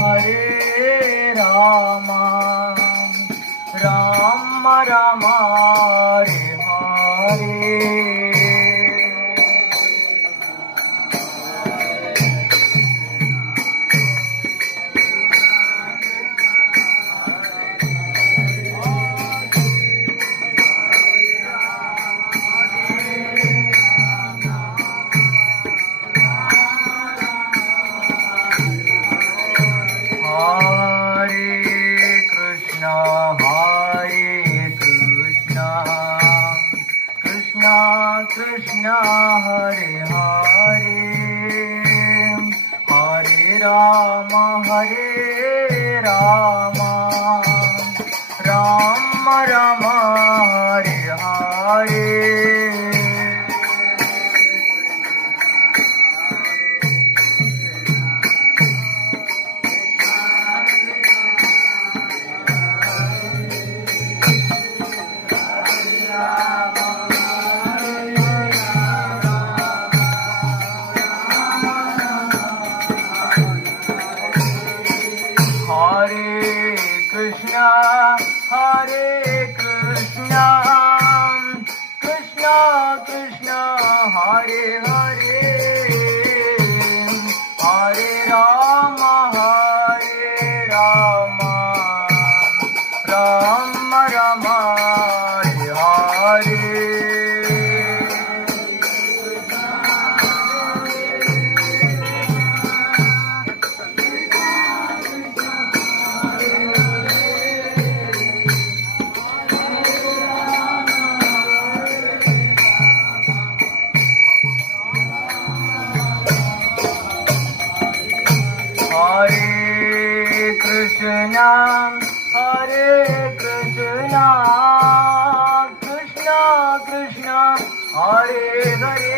Hare Ram Ram Ram Hare Hare. Krishna Hare Hare Hare Rama Rama Rama Hare Hare. Hare Krishna, Krishna Krishna, Hare Hare, Hare Rama, Rama Rama, Hare Hare. Hare Krishna, Krishna Krishna, Hare Hare.